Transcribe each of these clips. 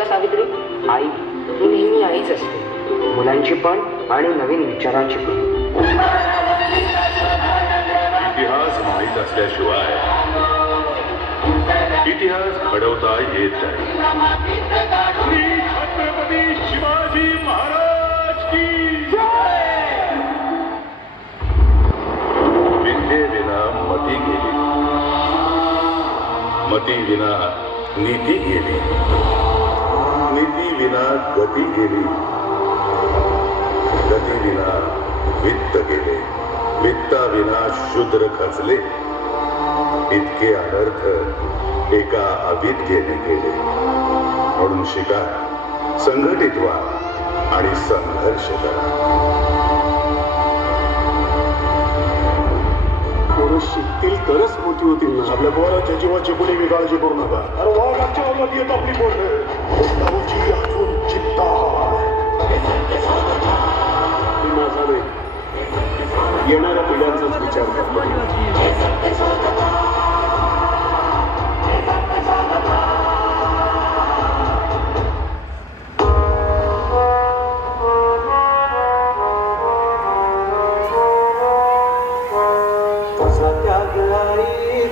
तुला सावित्री? आई ही नेहमी आईच असते, मुलांची पण आणि नवीन विचारांची पण. इतिहास माहीत असल्याशिवाय इतिहास घडवता येत नाही. श्री छत्रपती शिवाजी महाराज की विद्येविना मती गेली, मती विना नीती गेली, नीती विना गती गेली, गती विना वित्त गेले, वित्ता विना शूद्र खचले. इतके अनर्थ एका अविद्येने केले. म्हणून शिका, संघटित व्हा आणि संघर्ष करा. पोरं शिकतील तरच मोठी होतील ना. आपल्या पोरांच्या जीवाची कुणी काळजी करू नका. अरे वाघाच्या मध्ये येत आपली पोरं अजून चित्ता माझा नाही, येणाऱ्या पिढ्यांचाच विचार करतो.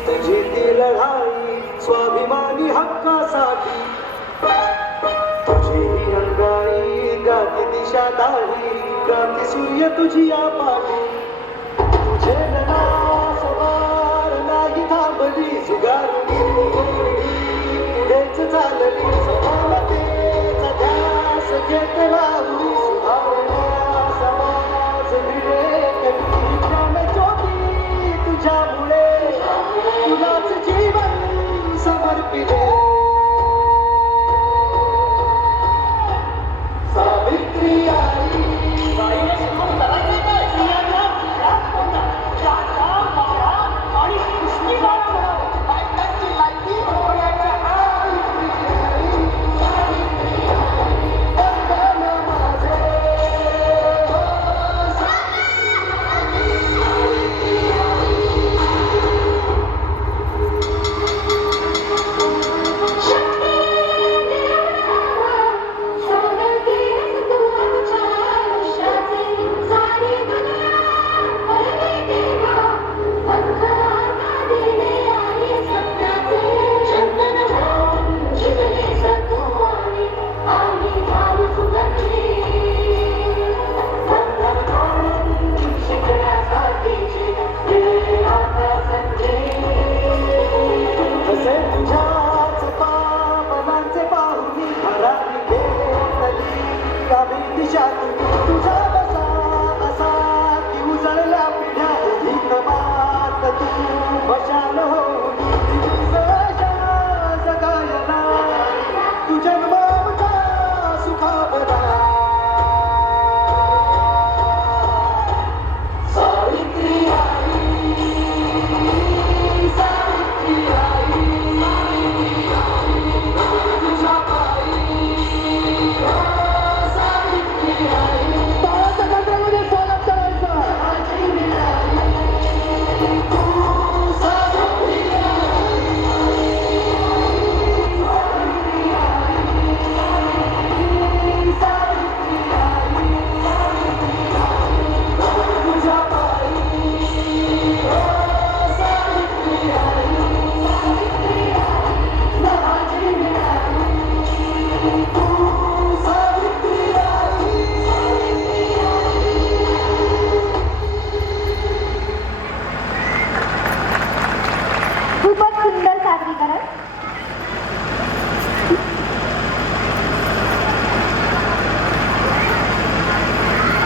तुझी ती लढाई स्वाभिमानी हक्कासाठी, तुझी ही अंगाई गाती दिशा दाही, क्रांती सूर्य तुझी या पाठी. तुझे सवार नाही थांबली, जुगारुनी पुढेच चालली. समानतेचा ध्यास घेत लावली, सुधारणा समाज विवेक ज्योती तुझ्यामुळे तुलाच जीवन समर्पिले. सावित्री आई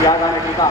या गाण्याची का